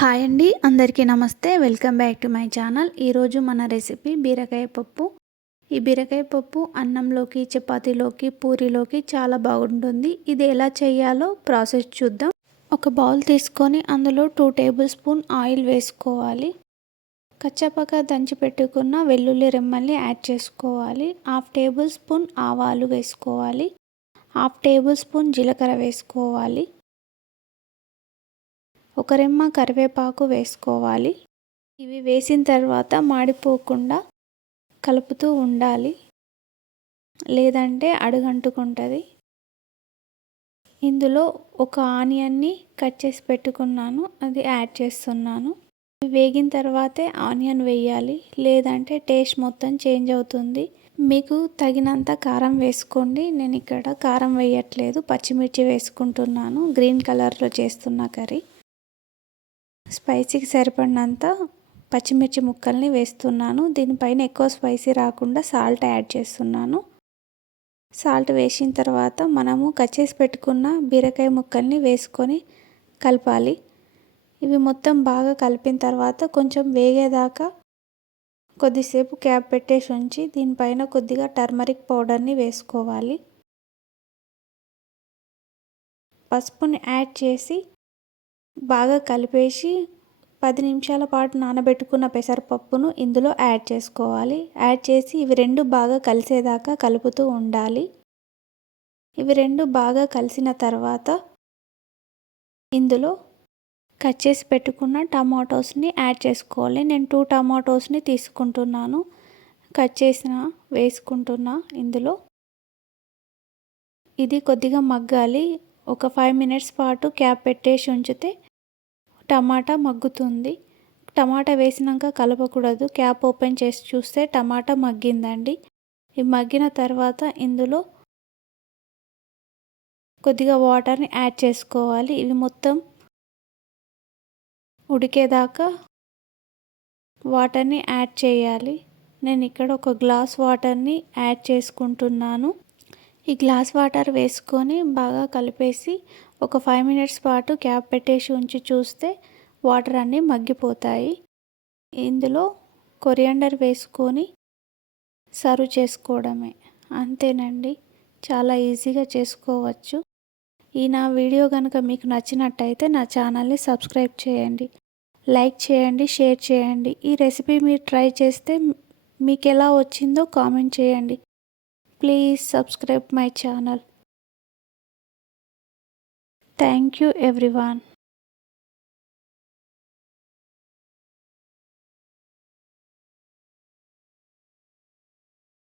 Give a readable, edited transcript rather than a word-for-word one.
Hi అండి, అందరికీ నమస్తే. Welcome back to my channel. ఈరోజు మన రెసిపీ బీరకాయ పప్పు. ఈ బీరకాయ పప్పు అన్నంలోకి, చపాతీలోకి, పూరీలోకి చాలా బాగుంటుంది. ఇది ఎలా చేయాలో ప్రాసెస్ చూద్దాం. ఒక బౌల్ తీసుకొని అందులో 2 టేబుల్ స్పూన్ ఆయిల్ వేసుకోవాలి. కచ్చాపక్క దంచి పెట్టుకున్న వెల్లుల్లి రెమ్మల్ని యాడ్ చేసుకోవాలి. 1/2 టేబుల్ స్పూన్ ఆవాలు వేసుకోవాలి. 1/2 టేబుల్ స్పూన్ జీలకర్ర వేసుకోవాలి. ఒక రెమ్మ కరివేపాకు వేసుకోవాలి. ఇవి వేసిన తర్వాత మాడిపోకుండా కలుపుతూ ఉండాలి, లేదంటే అడుగంటుకుంటుంది. ఇందులో ఒక ఆనియన్ని కట్ చేసి పెట్టుకున్నాను, అది యాడ్ చేస్తున్నాను. వేగిన తర్వాతే ఆనియన్ వేయాలి, లేదంటే టేస్ట్ మొత్తం చేంజ్ అవుతుంది. మీకు తగినంత కారం వేసుకోండి. నేను ఇక్కడ కారం వేయట్లేదు, పచ్చిమిర్చి వేసుకుంటున్నాను. గ్రీన్ కలర్లో చేస్తున్న కర్రీ. స్పైసీకి సరిపడినంత పచ్చిమిర్చి ముక్కల్ని వేస్తున్నాను. దీనిపైన ఎక్కువ స్పైసీ రాకుండా సాల్ట్ యాడ్ చేస్తున్నాను. సాల్ట్ వేసిన తర్వాత మనము కట్ చేసి పెట్టుకున్న బీరకాయ ముక్కల్ని వేసుకొని కలపాలి. ఇవి మొత్తం బాగా కలిపిన తర్వాత కొంచెం వేగేదాకా కొద్దిసేపు క్యాప్ పెట్టేసి ఉంచి దీనిపైన కొద్దిగా టర్మరిక్ పౌడర్ని వేసుకోవాలి. పసుపుని యాడ్ చేసి బాగా కలిపేసి 10 నిమిషాల పాటు నానబెట్టుకున్న పెసరపప్పును ఇందులో యాడ్ చేసుకోవాలి. యాడ్ చేసి ఇవి రెండు బాగా కలిసేదాకా కలుపుతూ ఉండాలి. ఇవి రెండు బాగా కలిసిన తర్వాత ఇందులో కట్ చేసి పెట్టుకున్న టమాటోస్ని యాడ్ చేసుకోవాలి. నేను 2 టమాటోస్ని తీసుకుంటున్నాను. కట్ చేసిన వేసుకుంటున్నా ఇందులో. ఇది కొద్దిగా మగ్గాలి. ఒక 5 మినిట్స్ పాటు క్యాప్ పెట్టేసి ఉంచితే టమాటా మగ్గుతుంది. టమాటా వేసినాక కలపకూడదు. క్యాప్ ఓపెన్ చేసి చూస్తే టమాటా మగ్గిందండి. ఇది మగ్గిన తర్వాత ఇందులో కొద్దిగా వాటర్ని యాడ్ చేసుకోవాలి. ఇవి మొత్తం ఉడికేదాకా వాటర్ని యాడ్ చేయాలి. నేను ఇక్కడ ఒక గ్లాస్ వాటర్ని యాడ్ చేసుకుంటున్నాను. ఈ గ్లాస్ వాటర్ వేసుకొని బాగా కలిపేసి ఒక 5 మినిట్స్ పాటు క్యాప్ పెట్టేసి ఉంచి చూస్తే వాటర్ అన్నీ మగ్గిపోతాయి. ఇందులో కొరియాండర్ వేసుకొని సర్వ్ చేసుకోవడమే. అంతేనండి, చాలా ఈజీగా చేసుకోవచ్చు. ఈ నా వీడియో కనుక మీకు నచ్చినట్టయితే నా ఛానల్ని సబ్స్క్రైబ్ చేయండి, లైక్ చేయండి, షేర్ చేయండి. ఈ రెసిపీ మీరు ట్రై చేస్తే మీకు ఎలా వచ్చిందో కామెంట్ చేయండి. Please subscribe my channel. Thank you everyone.